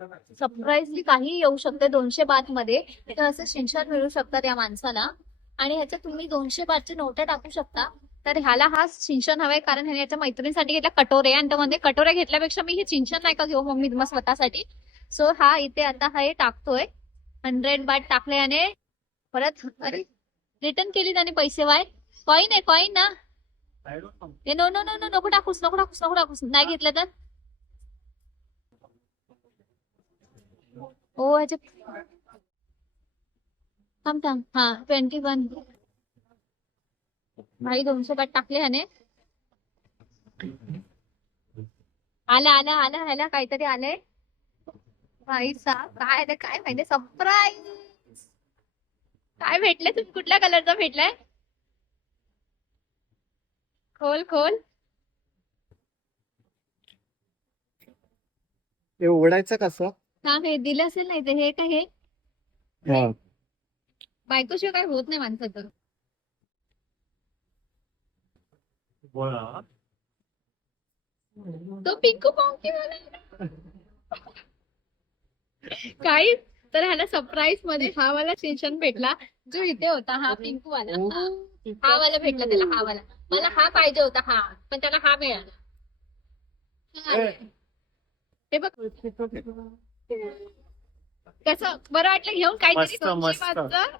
सरप्राईजली काही येऊ शकते 200 बात मध्ये. तर असं शिक्षण मिळू शकतात या माणसाला. आणि ह्याच्यात तुम्ही 200 बातचे नोटा टाकू शकता. तर ह्याला हा सिंचन हवाय कारण ह्याने याच्या मैत्रिणीसाठी घेतला कटोरे, आणि त्यामध्ये कटोरे घेतल्यापेक्षा मी हे सिंचन नाही का घेऊ मम्मी मग स्वतःसाठी. सो हा इथे आता हे टाकतोय. 100 बात टाकले याने. परत अरे रिटर्न केली त्याने पैसे. वाय कॉईन आहे, कॉईन ना. ए नो नो नो नो, नको टाकूस, नको टाकूस, नको टाकूस. नाही घेतलं तर हो ह्याचे थांब थांब. हा 21. भाई 200 बात टाकले ह्याने. आला आला आला, ह्याला काहीतरी आलंय. भाई साहब काय आलं काय माहिती. सरप्राईज काय भेटलंय. तुम्ही कुठल्या कलरचा भेटलाय. खोल खोल. ते उघडायचं कसं? हा हे दिलं असेल नाही ते. हे काय हे हा. बायकोशिवाय काय होत नाही माणसाचं. तो पिंकू पांकी वाला काही. तर ह्याला सरप्राईज मध्ये हा वाला सेशन भेटला जो इथे होता. हा पिंकू वाला. हा वाला भेटला त्याला. हा वाला मला हा पाहिजे होता. हा पण त्याला हा मिळाला. हे बघ कसं बरं वाटलं घेऊन काहीतरी. मस्त, मस्त. 200 बातचं